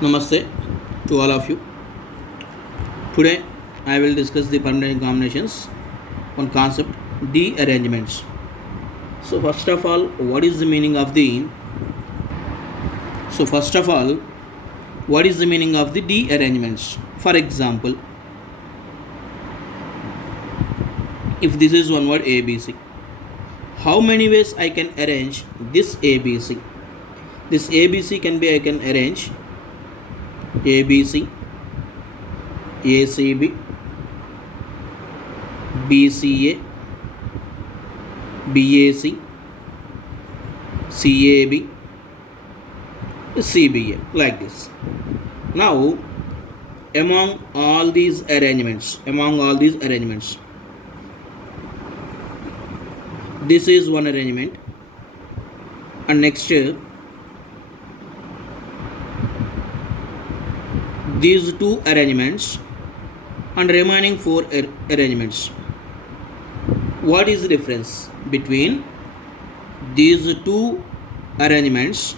Namaste to all of you. Today I will discuss the permanent combinations, one concept, de-arrangements. So first of all, what is the meaning of the de-arrangements? For example, if this is one word ABC, how many ways I can arrange this ABC? This ABC I can arrange ABC, ACB, BCA, BAC, CAB, CBA, like this. Now, among all these arrangements, this is one arrangement, and next these two arrangements and remaining four arrangements. What is the difference between these two arrangements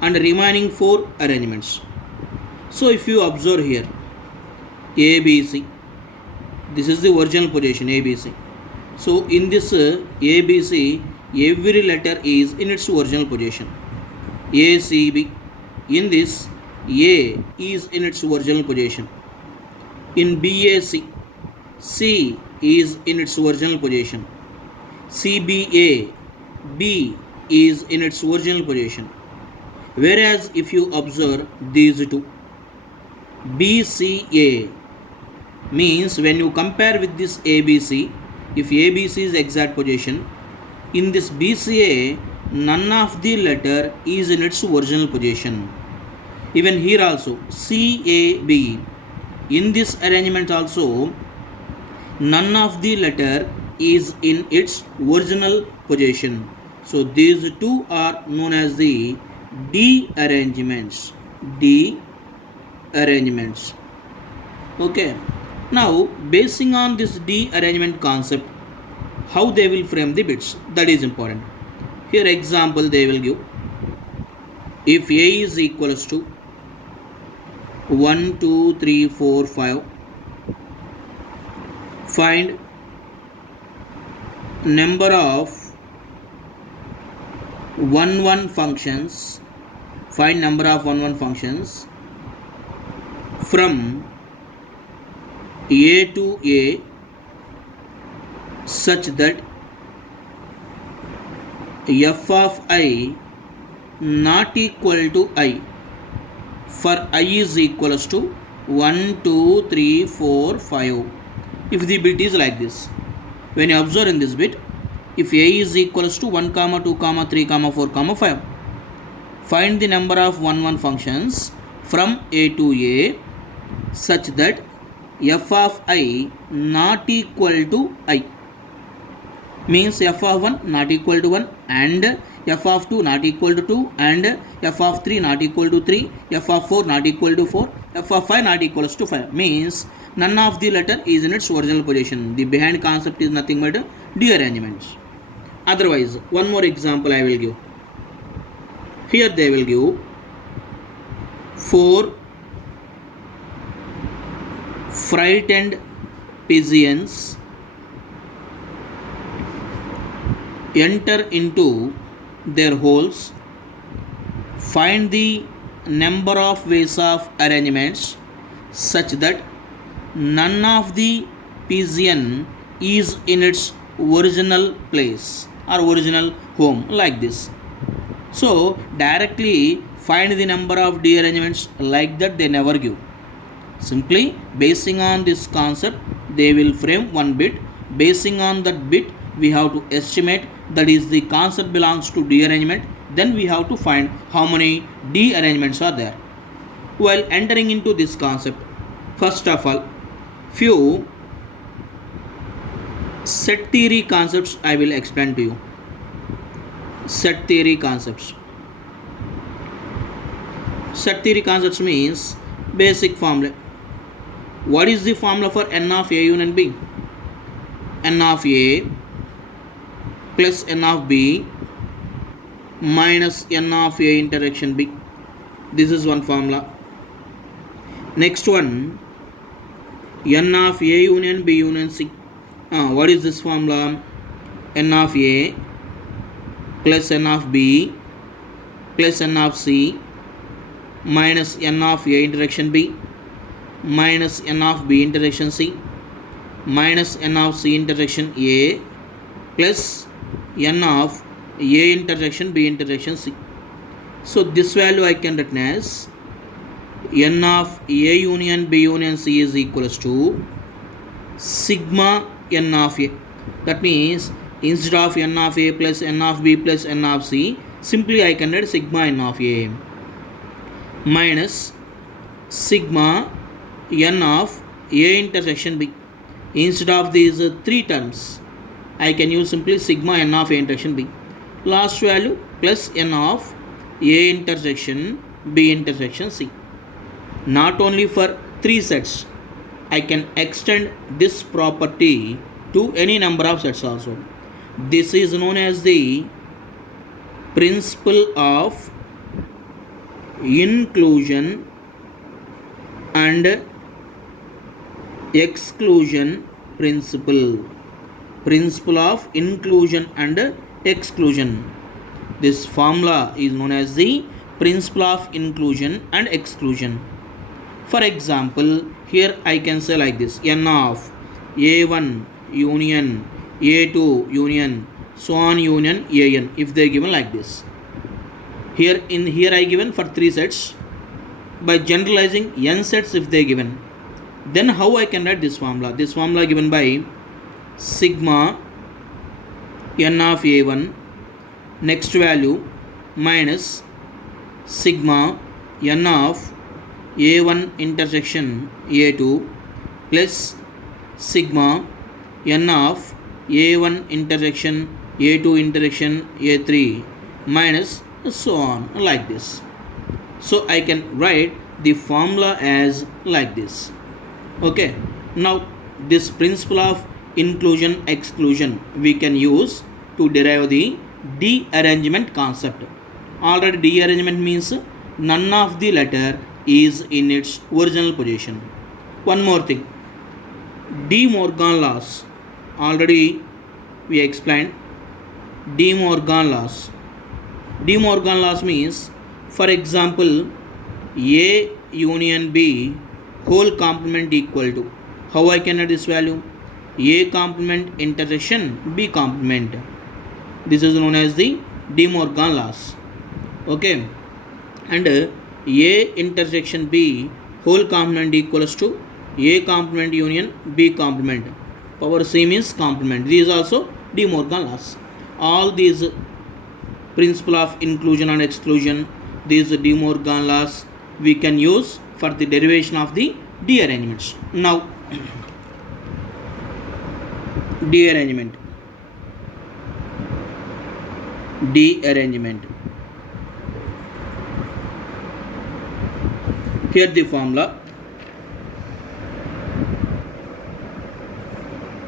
and remaining four arrangements? So if you observe here, ABC, this is the original position ABC. So in this ABC, every letter is in its original position. ACB, in this A is in its original position. In BAC, C is in its original position. CBA, B is in its original position. Whereas if you observe these two, BCA means when you compare with this ABC, if ABC is exact position, in this BCA, none of the letter is in its original position. Even here also, CAB, in this arrangement also, none of the letter is in its original position. So these two are known as the de-arrangements. Okay. Now, basing on this de-arrangement concept, how they will frame the bits, that is important. Here example they will give. If A is equals to 1, 2, 3, 4, 5, find number of 1 functions, from A to A such that f of I not equal to I for I is equals to 1, 2, 3, 4, 5. If the bit is like this, when you observe in this bit, if A is equals to 1, 2, 3, 4, 5, find the number of 1 functions from A to A such that f of I not equal to I. Means f of 1 not equal to 1 and f of 2 not equal to 2 and f of 3 not equal to 3, f of 4 not equal to 4, f of 5 not equals to 5. Means none of the letter is in its original position. The behind concept is nothing but de-arrangements. Otherwise, one more example I will give. Here they will give 4 frightened pigeons enter into their holes. Find the number of ways of arrangements such that none of the pigeon is in its original place or original home, like this. So directly find the number of de-arrangements, like that they never give. Simply basing on this concept, they will frame one bit. Basing on that bit, we have to estimate, that is the concept belongs to de-arrangement. Then we have to find how many de-arrangements are there. While entering into this concept, first of all, few set theory concepts I will explain to you. Set theory concepts means basic formula. What is the formula for n of A union B? N of A plus n of B minus n of A intersection B. This is one formula. Next one, n of A union B union C. What is this formula? N of A plus n of B plus n of C minus n of A intersection B minus n of B intersection C minus n of C intersection A plus n of A intersection B intersection C. So this value I can write as n of A union B union C is equals to sigma n of A. That means instead of n of A plus n of B plus n of C, simply I can write sigma n of A minus sigma n of A intersection B. Instead of these three terms, I can use simply sigma n of A intersection B. Last value plus n of A intersection B intersection C. Not only for three sets, I can extend this property to any number of sets also. This is known as the principle of inclusion and exclusion principle. Principle of inclusion and exclusion. This formula is known as the principle of inclusion and exclusion. For example, here I can say like this: n of A1 union A2 union so on union An, if they are given like this. Here I given for three sets. By generalizing n sets if they are given, then how I can write this formula? This formula given by sigma n of A1 next value minus sigma n of A1 intersection A2 plus sigma n of A1 intersection A2 intersection A3 minus so on like this. So I can write the formula as like this. Okay, now this principle of inclusion exclusion we can use to derive the dearrangement concept. Already dearrangement means none of the letter is in its original position. One more thing, De Morgan laws, already we explained De Morgan laws. De Morgan laws means, for example, A union B whole complement equal to, how I can write this value? A complement intersection B complement. This is known as the De Morgan laws. Okay, and A intersection B whole complement equals to A complement union B complement. Power C means complement. These also De Morgan laws. All these principle of inclusion and exclusion, these De Morgan laws we can use for the derivation of the dearrangements. Now, dearrangement. Here the formula: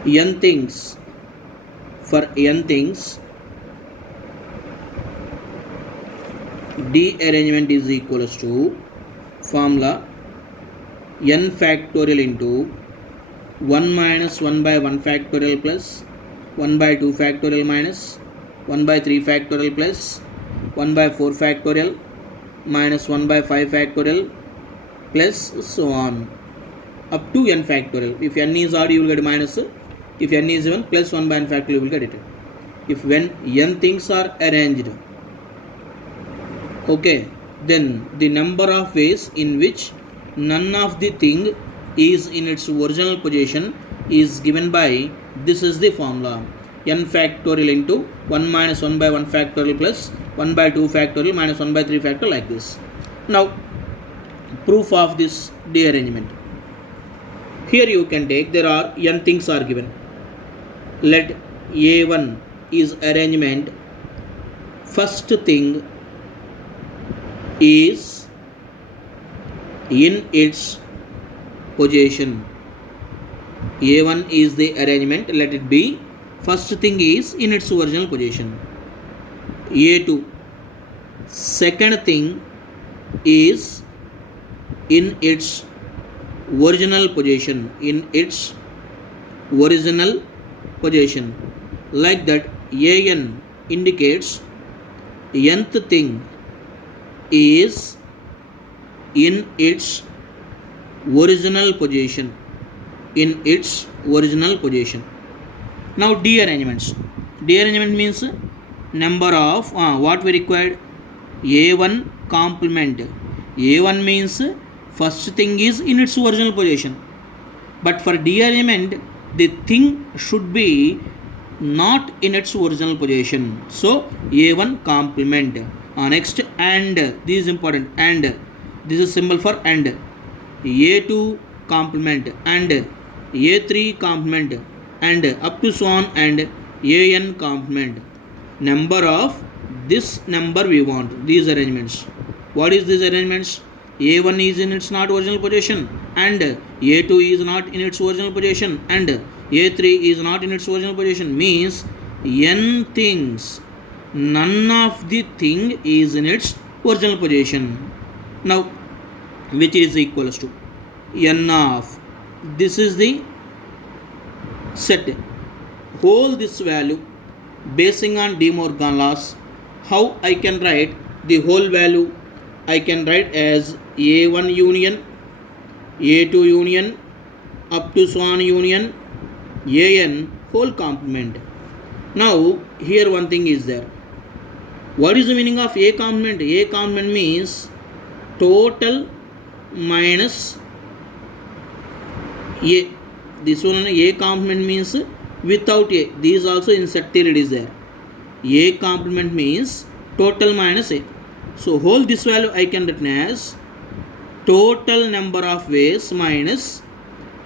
n things, for n things, dearrangement is equals to formula n factorial into 1 minus 1 by 1 factorial plus 1 by 2 factorial minus 1 by 3 factorial plus 1 by 4 factorial minus 1 by 5 factorial plus so on up to n factorial. If n is odd, you will get minus. If n is even, plus 1 by n factorial, you will get it. If when n things are arranged, okay, then the number of ways in which none of the thing is in its original position is given by, this is the formula: n factorial into 1 minus 1 by 1 factorial plus 1 by 2 factorial minus 1 by 3 factorial, like this. Now, proof of this dearrangement. Here you can take, there are n things are given. Let A1 is arrangement. First thing is in its position. A1 is the arrangement, let it be. First thing is in its original position. A2, second thing is in its original position, in its original position. Like that, an indicates nth thing is in its original position, in its original position. Now dearrangements. Dearrangement means number of what we required, a1 complement. a1 means first thing is in its original position, but for dearrangement the thing should be not in its original position. So a1 complement. Next, and this is important, and this is symbol for and. a2 complement and a3 complement and up to so on, and an complement. Number of this number we want, these arrangements. What is these arrangements? a1 is in its not original position, and a2 is not in its original position, and a3 is not in its original position. Means n things, none of the thing is in its original position. Now which is equals to n of, this is the set, hold this value basing on De Morgan laws. How I can write the whole value? I can write as a1 union, a2 union, up to so on union, an whole complement. Now here one thing is there. What is the meaning of a complement? A complement means total minus a. This one a complement means without a. These also insected it is there. A complement means total minus a. So whole this value I can written as total number of ways minus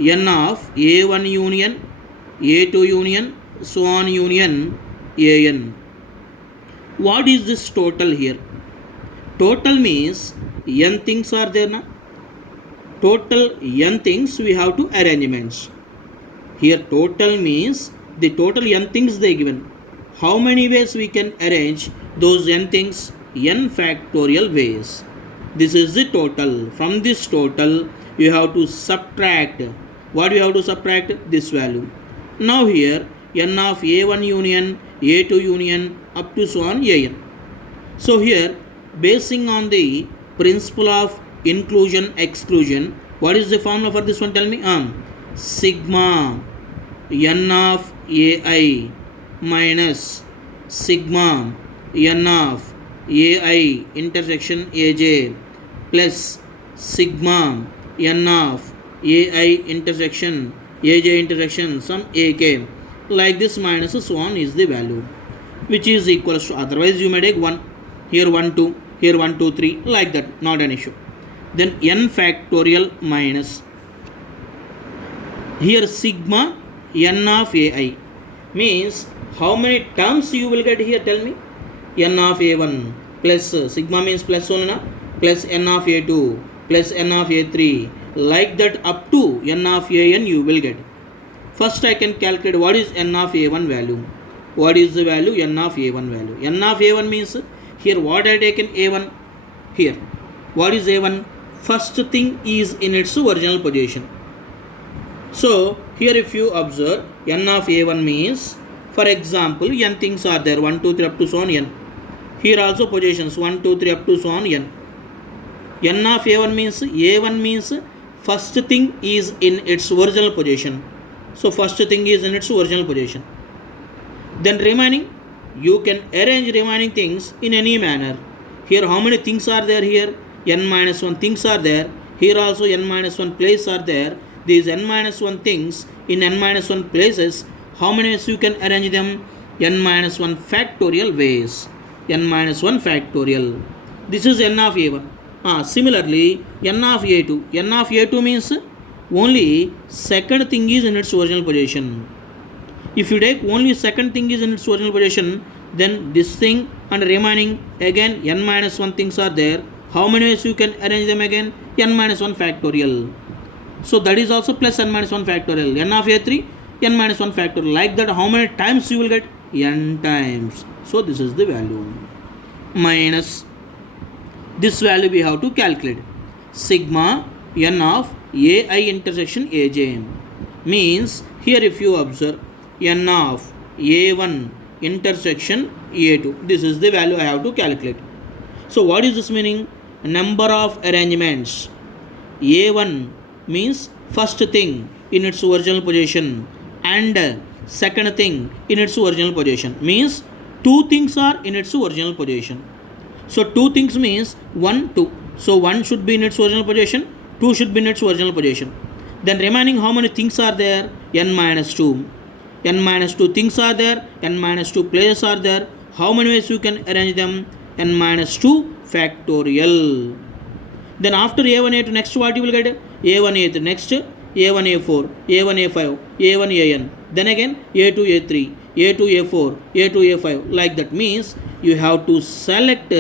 n of a1 union, a2 union, so on union, an. What is this total here? Total means n things are there na. Total n things we have to arrangements. Here total means the total n things they given. How many ways we can arrange those n things? N factorial ways. This is the total. From this total you have to subtract. What you have to subtract? This value. Now here n of a1 union, a2 union, up to so on an. So here basing on the principle of inclusion exclusion, what is the formula for this one? Tell me. Sigma n of ai minus sigma n of ai intersection aj plus sigma n of ai intersection aj intersection some ak, like this minus so on is the value, which is equals to, otherwise you may take 1 here, 1 2 here, 1 2 3, like that, not an issue. Then n factorial minus here sigma n of ai means how many terms you will get here? Tell me. N of a1 plus sigma means plus 1 plus n of a2 plus n of a3, like that up to n of an you will get. First I can calculate what is n of a1 value. What is the value? N of a1 value. N of a1 means here what I taken a1 here. What is a1? First thing is in its original position. So here if you observe n of a1 means, for example, n things are there 1 2 3 up to so on n. Here also positions 1 2 3 up to so on n. N of a1 means first thing is in its original position. So first thing is in its original position. Then remaining, you can arrange remaining things in any manner. Here how many things are there? Here n minus 1 things are there. Here also n minus 1 places are there. These n minus 1 things in n minus 1 places, how many ways you can arrange them? N minus 1 factorial ways. N minus 1 factorial. This is n of a1. Similarly, n of a2. N of a2 means only second thing is in its original position. If you take only second thing is in its original position, then this thing and remaining again n minus 1 things are there. How many ways you can arrange them again? N minus 1 factorial. So that is also plus n minus 1 factorial. N of a3, n minus 1 factorial. Like that, how many times you will get? N times. So this is the value. Minus this value we have to calculate. Sigma n of ai intersection aj. Means here if you observe n of a1 intersection a2, this is the value I have to calculate. So what is this meaning? Number of arrangements. A1 means first thing in its original position and second thing in its original position. Means two things are in its original position. So two things means 1, 2. So 1 should be in its original position, 2 should be in its original position. Then remaining how many things are there? N minus 2. N minus 2 things are there, N minus 2 places are there. How many ways you can arrange them? N minus 2 factorial. Then after a1 a2 next what you will get? a1 a3 next a1 a4 a1 a5 a1 an, then again a2 a3 a2 a4 a2 a5, like that. Means you have to select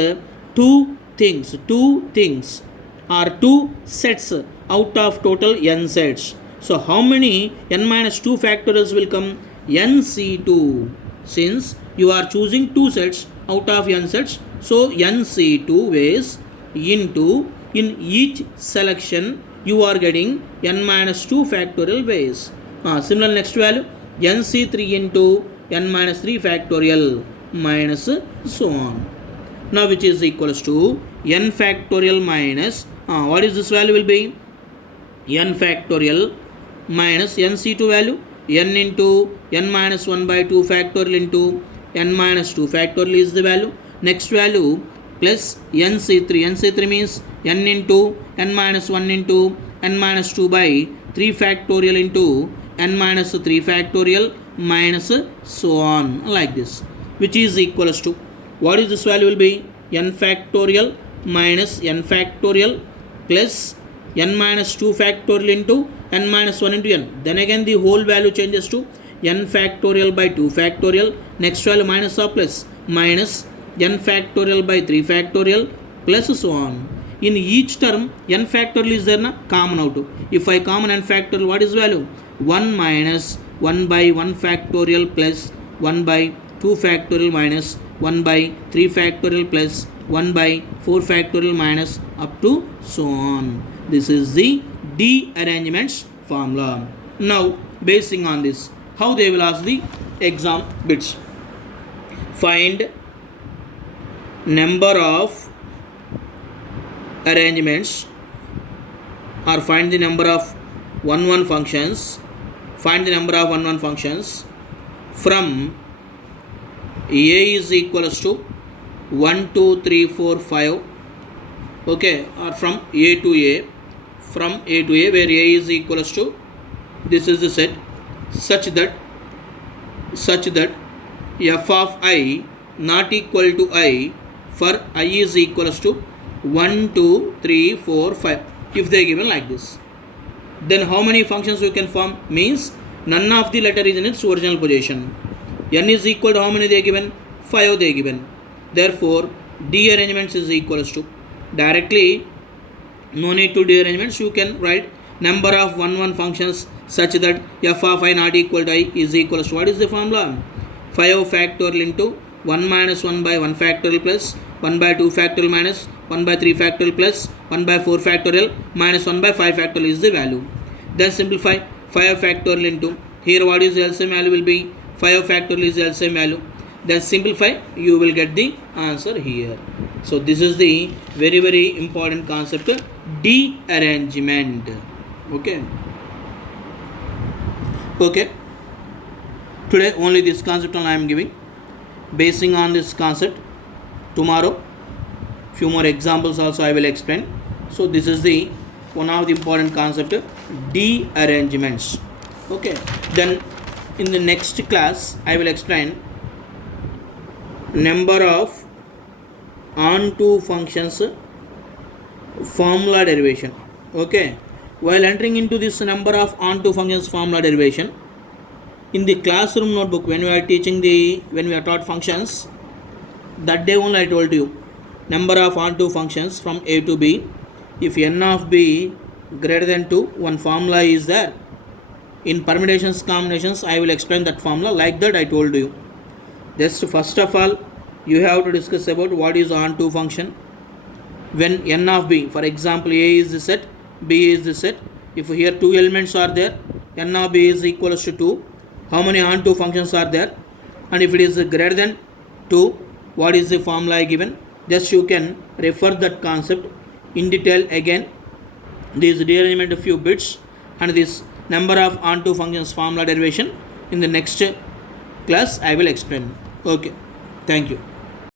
two things or two sets out of total n sets. So how many n minus 2 factorials will come? nc2. Since you are choosing two sets out of n sets, so nc2 ways into, in each selection you are getting n minus 2 factorial ways. Similar next value nc3 into n minus 3 factorial minus so on. Now which is equals to n factorial minus what is this value will be? N factorial minus nc2 value n into n minus 1 by 2 factorial into n minus 2 factorial is the value. Next value plus nc3 means n into n minus 1 into n minus 2 by 3 factorial into n minus 3 factorial minus so on, like this, which is equals to what is this value will be? N factorial minus n factorial plus n minus 2 factorial into n minus 1 into n. Then again the whole value changes to n factorial by 2 factorial. Next value minus or plus minus n factorial by 3 factorial plus so on. In each term n factorial is there na common out. If I common n factorial, what is value? 1 minus 1 by 1 factorial plus 1 by 2 factorial minus 1 by 3 factorial plus 1 by 4 factorial minus up to so on. This is the D arrangements formula. Now basing on this, how they will ask the exam bits. Find number of arrangements or find the number of 1 functions. Find the number of 1 functions from a is equals to 1 2 3 4 5, okay, or from a to a, from a to a, where a is equals to, this is the set such that f of I not equal to I for I is equals to 1 2 3 4 5. If they are given like this, then how many functions you can form? Means none of the letter is in its original position. N is equal to how many they are given? 5 they are given. Therefore D arrangements is equals to, directly no need to D arrangements, you can write number of 1 functions such that f of I not equal to I is equals to, what is the formula? 5 factorial into 1 minus 1 by 1 factorial plus 1 by 2 factorial minus 1 by 3 factorial plus 1 by 4 factorial minus 1 by 5 factorial is the value. Then simplify 5 factorial into, here what is the LCM value will be? 5 factorial is the LCM value. Then simplify, you will get the answer here. So this is the very important concept, D arrangement. Okay. Today only this concept I am giving. Basing on this concept, tomorrow few more examples also I will explain. So this is the one of the important concept, D arrangements. Okay. Then in the next class I will explain number of onto functions formula derivation. Okay. While entering into this number of onto functions formula derivation, in the classroom notebook when we are taught functions, that day only I told you number of onto functions from A to B. If n of b greater than 2, one formula is there. In permutations combinations I will explain that formula, like that I told you. Just first of all you have to discuss about what is onto function. When n of b, for example A is the set, B is the set. If here two elements are there, n of B is equals to 2. How many onto functions are there? And if it is greater than 2, what is the formula given? Just you can refer that concept in detail again. This rearrangement of few bits and this number of onto functions formula derivation in the next class I will explain. Okay, thank you.